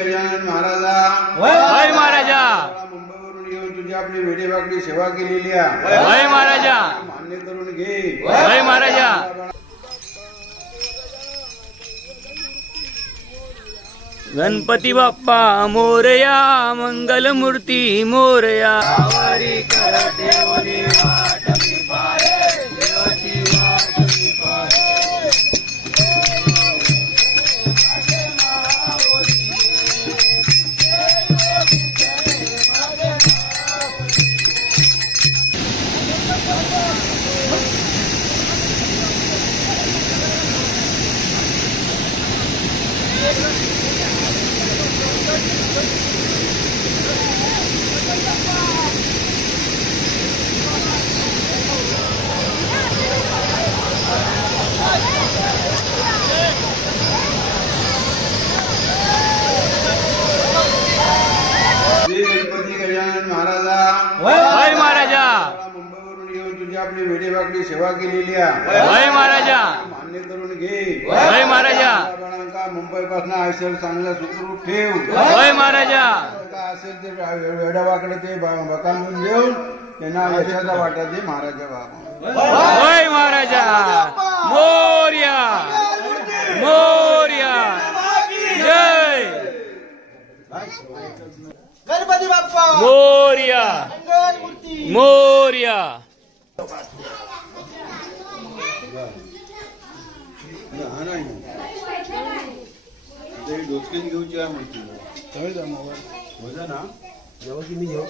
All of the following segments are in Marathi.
गजानन महाराजा जय महाराजा मुंबईवरून येऊन तुझी आपली वेडेवाकडी सेवा केलेली आहे जय महाराजा मान्य करून घे जय महाराजा गणपती बाप्पा मोरया मंगलमूर्ती मोरया जय महाराजा मुंबईवरून येऊन तुझी आपली वेडेवाकडी सेवा केलेली आहे जय महाराजा मान्य करून घे जय महाराजा मुंबई पासून आयसर चांगला सुखरूप ठेव जय महाराजा असेल ते वेडेवाकडे ते बकांडून देऊन त्यांना यशाचा वाटा दे महाराजा बाबा जय महाराजा मोरया मोरया जय गणपती बाप्पा मोरया मोरया डोसक्यात घेऊची आहे मूर्ती वजन ना जेव्हा की मी घेऊ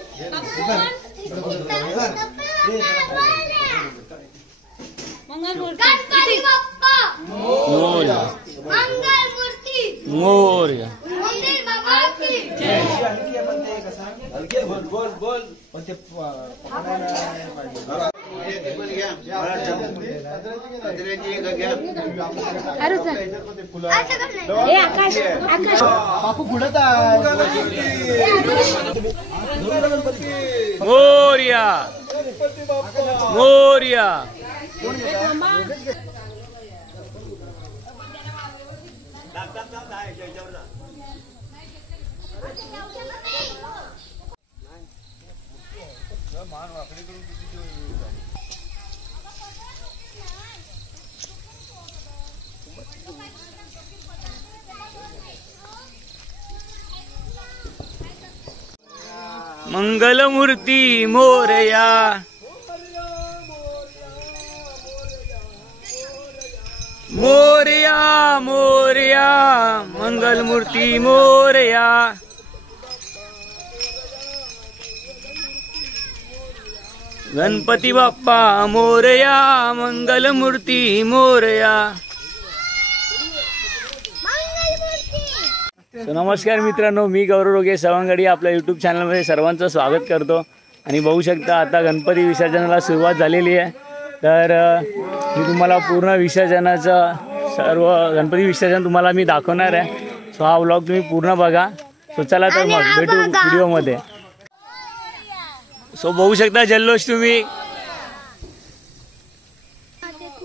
गणपती बाप्पा मोरया मंगलमूर्ती मोरया मंदिर बाबा की जय बोल बोल बोल पण ते बापू पुढत मोरया मोरया मंगलमूर्ती मोरया मोरया मोरया मंगलमूर्ती मोरया गणपती बाप्पा मोरया मंगलमूर्ती मोरया नमस्कार मित्रांनो, मी गौरव रोगे सवंगडी आपल्या यूट्यूब चॅनलमध्ये सर्वांचं स्वागत करतो. आणि बघू शकता आता गणपती विसर्जनाला सुरुवात झालेली आहे. तर मी तुम्हाला पूर्ण विसर्जनाचं सर्व गणपती विसर्जन तुम्हाला मी दाखवणार आहे. सो हा व्लॉग तुम्ही पूर्ण बघा. सो चला तर मग भेटू व्हिडिओमध्ये. सो बघू शकता जल्लोष तुम्ही.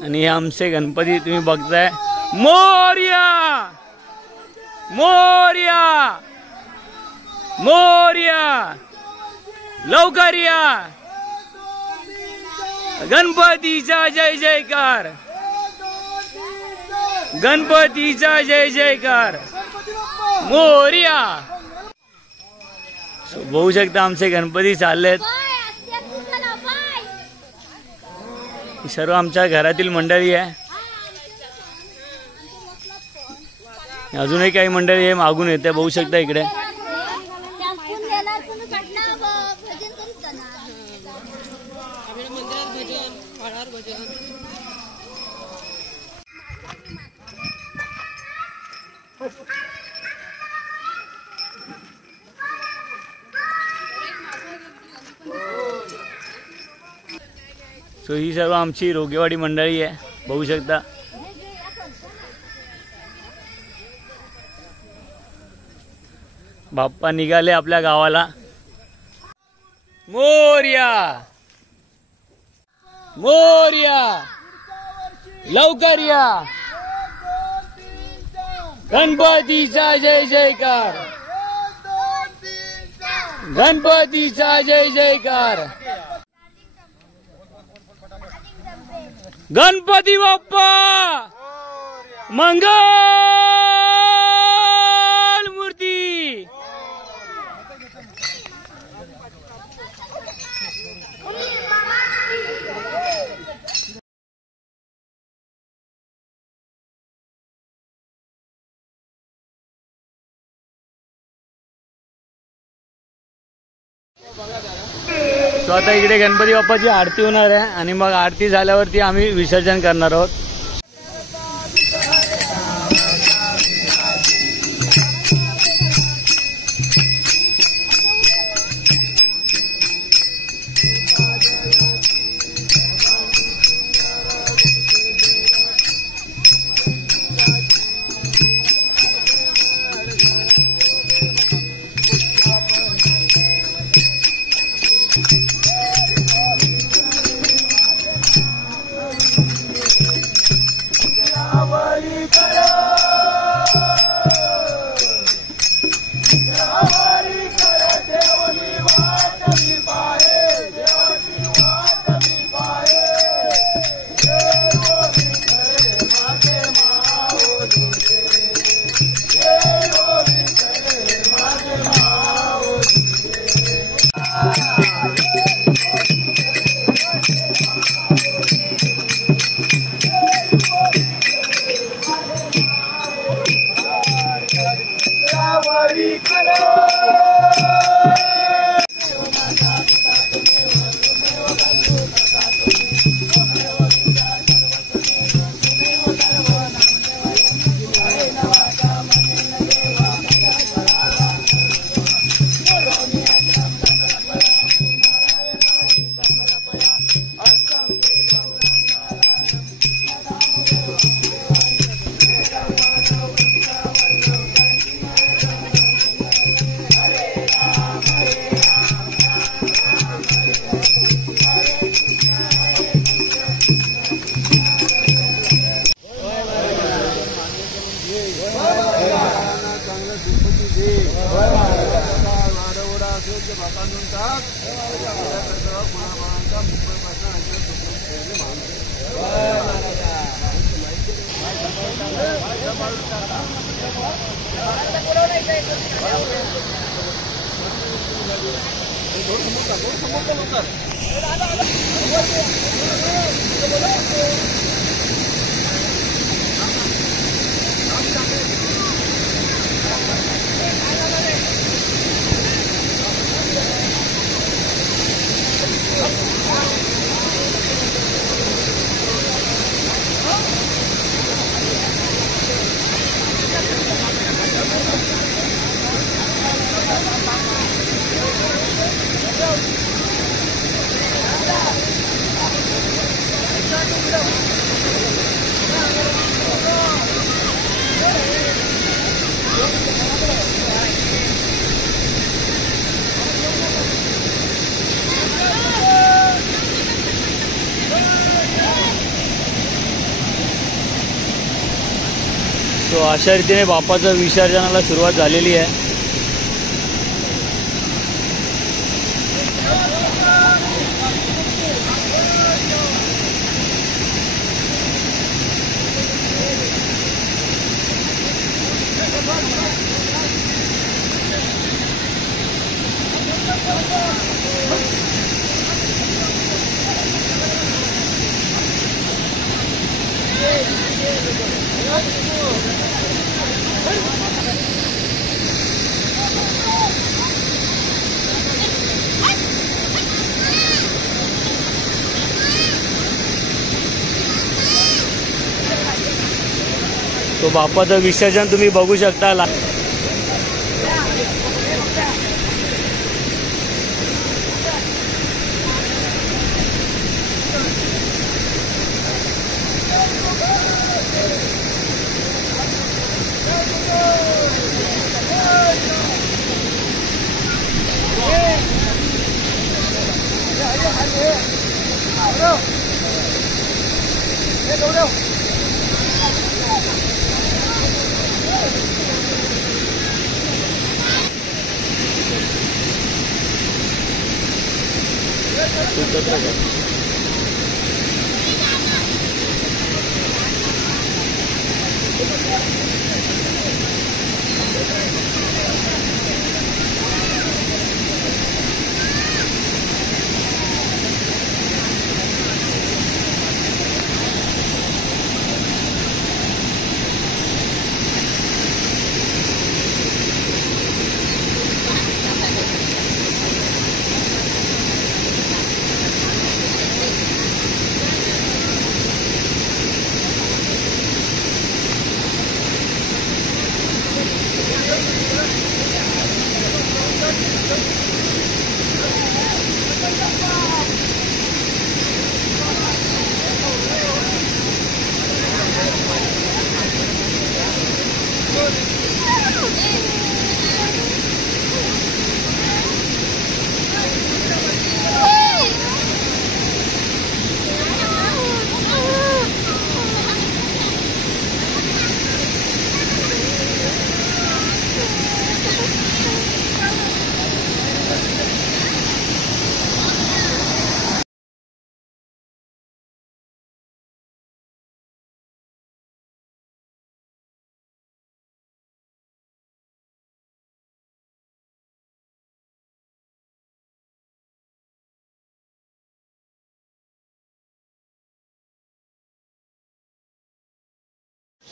आणि हे आमचे गणपती तुम्ही बघताय. मोरया मोरया मोरया लवकर या. गणपतीचा जय जयकार गणपतीचा जय जयकार मोरया. बघू शकता आमचे गणपती चाललेत. सर्व आमच्या घरातील मंडळी आहे. अजूनही काही मंडळी आहे मागून येते. बघू शकता इकडे. सो ही सर्व आमची रोगेवाडी मंडळी आहे. बघू शकता. बाप्पा निघाले आपल्या गावाला. मोरया मोरया लवकर या. गणपतीचा जय जयकार गणपतीचा जय जयकार. गणपती बाप्पा मंगल मूर्ती. सो आता इकडे गणपती बाप्पाची आरती होणार आहे आणि मग आरती झाल्यावरती आम्ही विसर्जन करणार आहोत. सो अशा रीतीने बाप्पाच्या विसर्जनाला सुरुवात झालेली आहे. तो बाप्पाचं विसर्जन तुम्ही बघू शकता.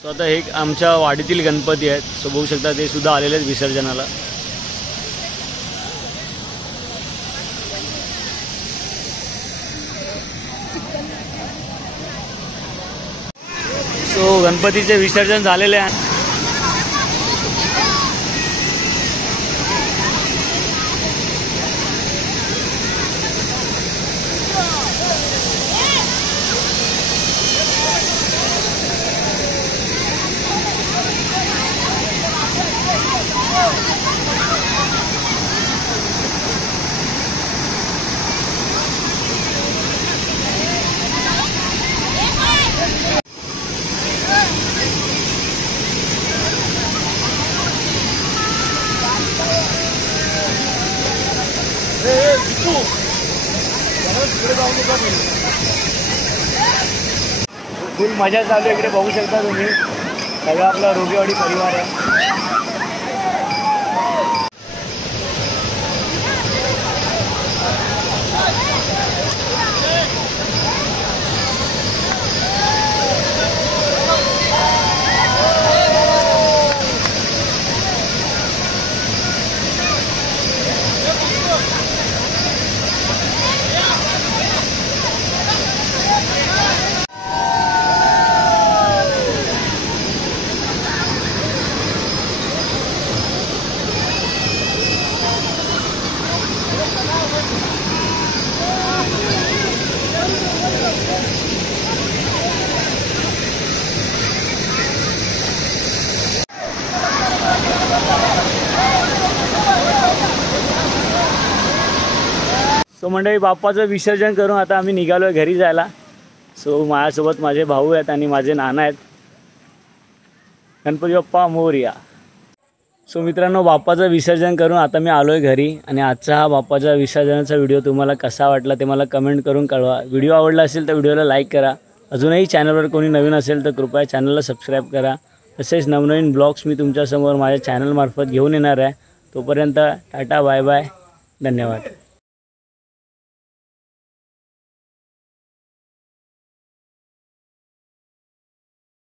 सो आता हे आमच्या वाडीतील गणपती आहेत. सो बघू शकता ते सुद्धा आलेले आहेत विसर्जनाला. सो गणपतीचे विसर्जन झालेले आहे. फुल मजा चालू आहे. इकडे बघू शकता तुम्ही सगळा आपला रोगेवाडी परिवार आहे. सो मंडळी बाप्पाचं विसर्जन करून आता आम्ही निघालो आहे घरी जायला. सो माझ्यासोबत माझे भाऊ आहेत आणि माझे नाना आहेत. गणपती बाप्पा मोरया. सो मित्रांनो, बाप्पाचं विसर्जन करून आता मी आलो आहे घरी. आणि आजचा हा बाप्पाच्या विसर्जनाचा व्हिडिओ तुम्हाला कसा वाटला ते मला कमेंट करून कळवा. व्हिडिओ आवडला असेल तर व्हिडिओला लाईक करा. अजूनही चॅनलवर कोणी नवीन असेल तर कृपया चॅनलला सबस्क्राईब करा. तसेच नवनवीन ब्लॉग्स मी तुमच्यासमोर माझ्या चॅनलमार्फत घेऊन येणार आहे. तोपर्यंत टाटा बाय बाय. धन्यवाद.